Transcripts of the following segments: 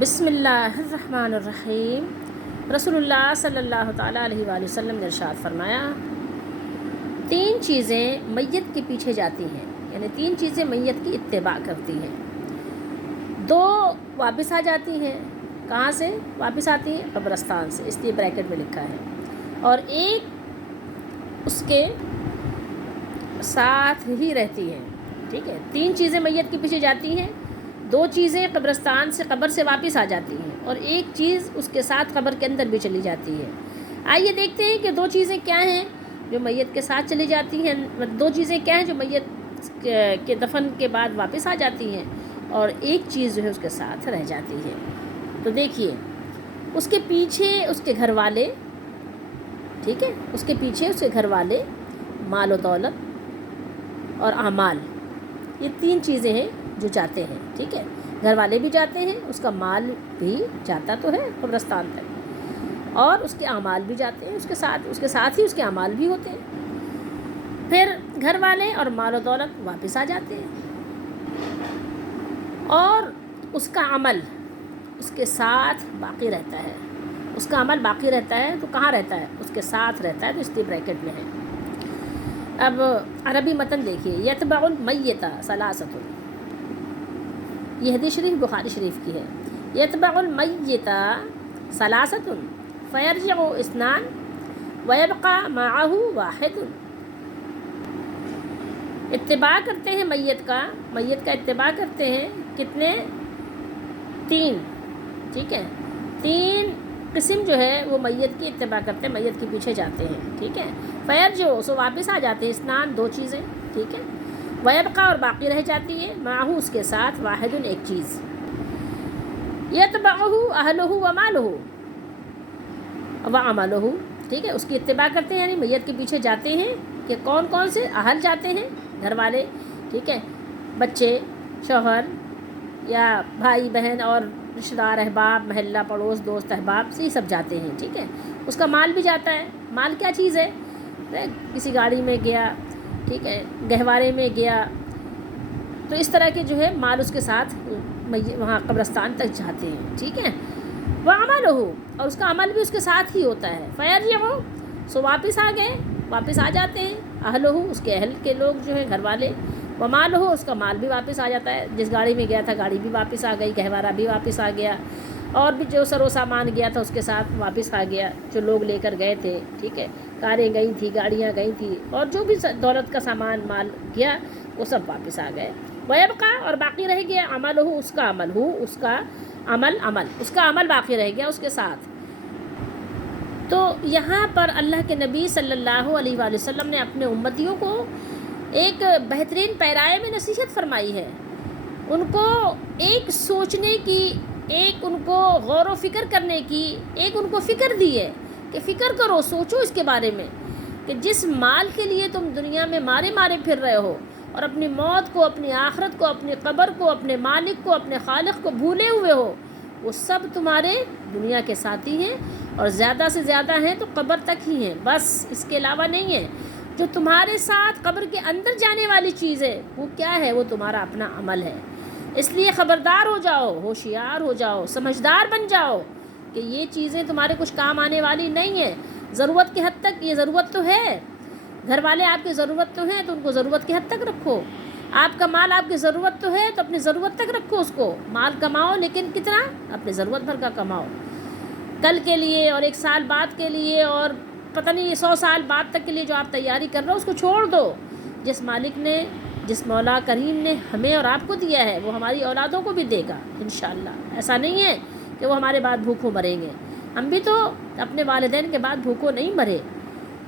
بسم اللہ الرحمن الرحیم۔ رسول اللہ صلی اللہ تعالیٰ علیہ وآلہ وسلم نے ارشاد فرمایا، 3 چیزیں میت کے پیچھے جاتی ہیں، یعنی 3 چیزیں میت کی اتباع کرتی ہیں، 2 واپس آ جاتی ہیں۔ کہاں سے واپس آتی ہیں؟ قبرستان سے، اس لیے بریکٹ میں لکھا ہے، اور 1 اس کے ساتھ ہی رہتی ہیں۔ ٹھیک ہے، 3 چیزیں میت کے پیچھے جاتی ہیں، 2 چیزیں قبرستان سے قبر سے واپس آ جاتی ہیں، اور 1 چیز اس کے ساتھ قبر کے اندر بھی چلی جاتی ہے۔ آئیے دیکھتے ہیں کہ 2 چیزیں کیا ہیں جو میت کے ساتھ چلی جاتی ہیں، 2 چیزیں کیا ہیں جو میت کے دفن کے بعد واپس آ جاتی ہیں، اور 1 چیز جو ہے اس کے ساتھ رہ جاتی ہے۔ تو دیکھیے، اس کے پیچھے اس کے گھر والے، ٹھیک ہے، اس کے پیچھے اس کے گھر والے، مال و دولت اور اعمال، یہ 3 چیزیں ہیں جو جاتے ہیں۔ ٹھیک ہے، گھر والے بھی جاتے ہیں، اس کا مال بھی جاتا تو ہے قبرستان تک، اور اس کے اعمال بھی جاتے ہیں، اس کے ساتھ ہی اس کے اعمال بھی ہوتے ہیں۔ پھر گھر والے اور مال و دولت واپس آ جاتے ہیں، اور اس کا عمل اس کے ساتھ باقی رہتا ہے۔ اس کا عمل باقی رہتا ہے تو کہاں رہتا ہے؟ اس کے ساتھ رہتا ہے، تو اس لیے بریکٹ میں ہے۔ اب عربی متن دیکھیے، یتبع المیت ثلاثۃ، یہ حدیث شریف بخاری شریف کی ہے۔ یتبع المیت ثلاثۃ فیرجع 2 ویبقى معه 1۔ اتباع کرتے ہیں میت کا اتباع کرتے ہیں کتنے؟ 3۔ ٹھیک ہے، 3 قسم جو ہے وہ میت کی اتباع کرتے ہیں، میت کے پیچھے جاتے ہیں۔ ٹھیک ہے، فیرجع سو واپس آ جاتے ہیں، 2 چیزیں۔ ٹھیک ہے، ویبقى اور باقی رہ جاتی ہے، معه اس کے ساتھ، 1 چیز، یتبعہ اہلہ ومالہ وعملہ۔ ٹھیک ہے، اس کی اتباع کرتے ہیں، یعنی میت کے پیچھے جاتے ہیں کہ کون کون سے اہل جاتے ہیں، گھر والے، ٹھیک ہے، بچے، شوہر یا بھائی بہن اور رشتہ دار، احباب، محلہ، پڑوس، دوست، احباب، یہ سب جاتے ہیں۔ ٹھیک ہے، اس کا مال بھی جاتا ہے۔ مال کیا چیز ہے؟ کسی گاڑی میں گیا، ٹھیک ہے، گہوارے میں گیا، تو اس طرح کے جو ہے مال اس کے ساتھ وہاں قبرستان تک جاتے ہیں۔ ٹھیک ہے، وعملہ، اور اس کا عمل بھی اس کے ساتھ ہی ہوتا ہے۔ فیرجع سو واپس آ گئے، واپس آ جاتے ہیں، اہلہ اس کے اہل کے لوگ جو ہیں گھر والے، ومالہ اس کا مال بھی واپس آ جاتا ہے، جس گاڑی میں گیا تھا گاڑی بھی واپس آ گئی، گہوارہ بھی واپس آ گیا، اور بھی جو سر و سامان گیا تھا اس کے ساتھ واپس آ گیا، جو لوگ لے کر گئے تھے۔ ٹھیک ہے، کاریں گئی تھیں، گاڑیاں گئی تھیں، اور جو بھی دولت کا سامان مال گیا وہ سب واپس آ گئے۔ ویبقى اور باقی رہ گیا، عملہ اس کا عمل، اس کا عمل اس کا عمل باقی رہ گیا اس کے ساتھ۔ تو یہاں پر اللہ کے نبی صلی اللہ علیہ وآلہ وسلم نے اپنے امتیوں کو ایک بہترین پیرائے میں نصیحت فرمائی ہے، ان کو ایک سوچنے کی، ایک ان کو غور و فکر کرنے کی، ایک ان کو فکر دی ہے کہ فکر کرو، سوچو اس کے بارے میں کہ جس مال کے لیے تم دنیا میں مارے پھر رہے ہو، اور اپنی موت کو، اپنی آخرت کو، اپنی قبر کو، اپنے مالک کو، اپنے خالق کو بھولے ہوئے ہو، وہ سب تمہارے دنیا کے ساتھی ہیں، اور زیادہ سے زیادہ ہیں تو قبر تک ہی ہیں، بس اس کے علاوہ نہیں ہے۔ جو تمہارے ساتھ قبر کے اندر جانے والی چیز ہے وہ کیا ہے؟ وہ تمہارا اپنا عمل ہے۔ اس لیے خبردار ہو جاؤ، ہوشیار ہو جاؤ، سمجھدار بن جاؤ کہ یہ چیزیں تمہارے کچھ کام آنے والی نہیں ہیں۔ ضرورت کی حد تک یہ ضرورت تو ہے، گھر والے آپ کی ضرورت تو ہیں تو ان کو ضرورت کی حد تک رکھو، آپ کا مال آپ کی ضرورت تو ہے تو اپنی ضرورت تک رکھو، اس کو مال کماؤ، لیکن کتنا؟ اپنی ضرورت بھر کا کماؤ، کل کے لیے اور 1 سال بعد کے لیے اور پتہ نہیں 100 سال بعد تک کے لیے جو آپ تیاری کر رہے ہو اس کو چھوڑ دو۔ جس مالک نے، جس مولا کریم نے ہمیں اور آپ کو دیا ہے وہ ہماری اولادوں کو بھی دے گا انشاءاللہ۔ ایسا نہیں ہے کہ وہ ہمارے بعد بھوکوں مریں گے، ہم بھی تو اپنے والدین کے بعد بھوکوں نہیں مرے۔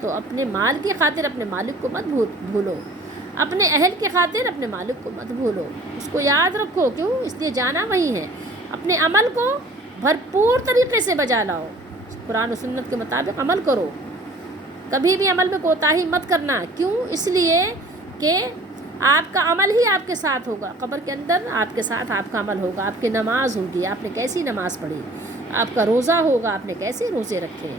تو اپنے مال کی خاطر اپنے مالک کو مت بھولو، اپنے اہل کی خاطر اپنے مالک کو مت بھولو، اس کو یاد رکھو، کیوں؟ اس لیے جانا وہی ہے۔ اپنے عمل کو بھرپور طریقے سے بجا لاؤ، قرآن و سنت کے مطابق عمل کرو، کبھی بھی عمل میں کوتاہی مت کرنا۔ کیوں؟ اس لیے کہ آپ کا عمل ہی آپ کے ساتھ ہوگا، قبر کے اندر آپ کے ساتھ آپ کا عمل ہوگا، آپ کی نماز ہوگی، آپ نے کیسی نماز پڑھی، آپ کا روزہ ہوگا، آپ نے کیسے روزے رکھے،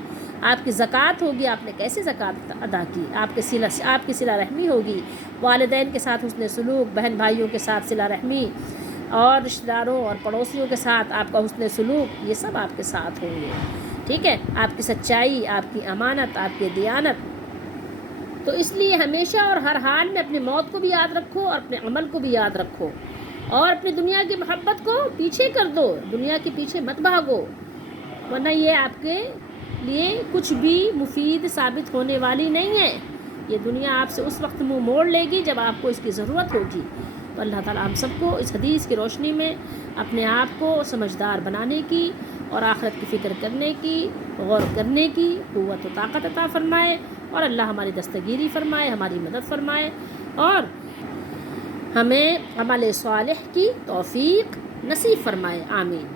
آپ کی زکوٰۃ ہوگی، آپ نے کیسے زکوٰۃ ادا کی، آپ کی صلہ رحمی ہوگی، والدین کے ساتھ حسن سلوک، بہن بھائیوں کے ساتھ صلہ رحمی، اور رشتہ داروں اور پڑوسیوں کے ساتھ آپ کا حسن سلوک، یہ سب آپ کے ساتھ ہوں گے، ٹھیک ہے، آپ کی سچائی، آپ کی امانت، آپ کی دیانت۔ تو اس لیے ہمیشہ اور ہر حال میں اپنی موت کو بھی یاد رکھو اور اپنے عمل کو بھی یاد رکھو، اور اپنی دنیا کی محبت کو پیچھے کر دو، دنیا کے پیچھے مت بھاگو، ورنہ یہ آپ کے لیے کچھ بھی مفید ثابت ہونے والی نہیں ہے۔ یہ دنیا آپ سے اس وقت منہ موڑ لے گی جب آپ کو اس کی ضرورت ہوگی۔ تو اللہ تعالیٰ ہم سب کو اس حدیث کی روشنی میں اپنے آپ کو سمجھدار بنانے کی اور آخرت کی فکر کرنے کی، غور کرنے کی قوت و طاقت عطا فرمائے، اور اللہ ہماری دستگیری فرمائے، ہماری مدد فرمائے، اور ہمیں عمل صالح کی توفیق نصیب فرمائے، آمین۔